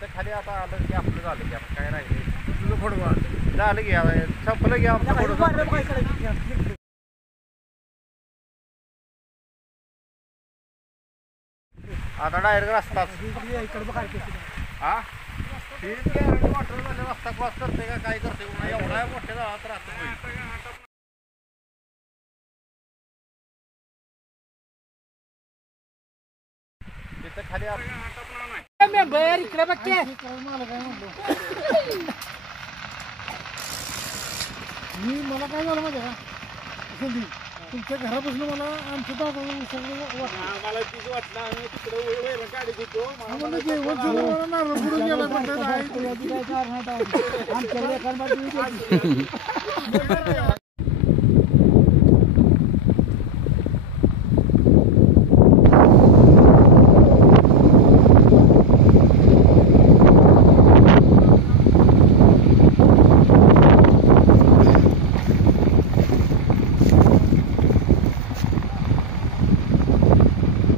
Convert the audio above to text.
तिथं खाली आता आलं की आपलं झालं की आपण काय राहिले तुझं फुटबॉल झालं की आता संपलं की आपलं आता डायरेक्ट रस्ताच हा ठीक आहे वॉटर झाले रस्ता क्रॉस करते का काय करते एवढा मोठ्या गावात राहतो तिथं खाली मेंबर इकडे बघ की मला काय झालं माहिती का तुमच्या घरापासून मला आमच्या दादाला आम्हाला तीच वाटलं आम्ही तिकडे वैरण गाडी घेतो नारळ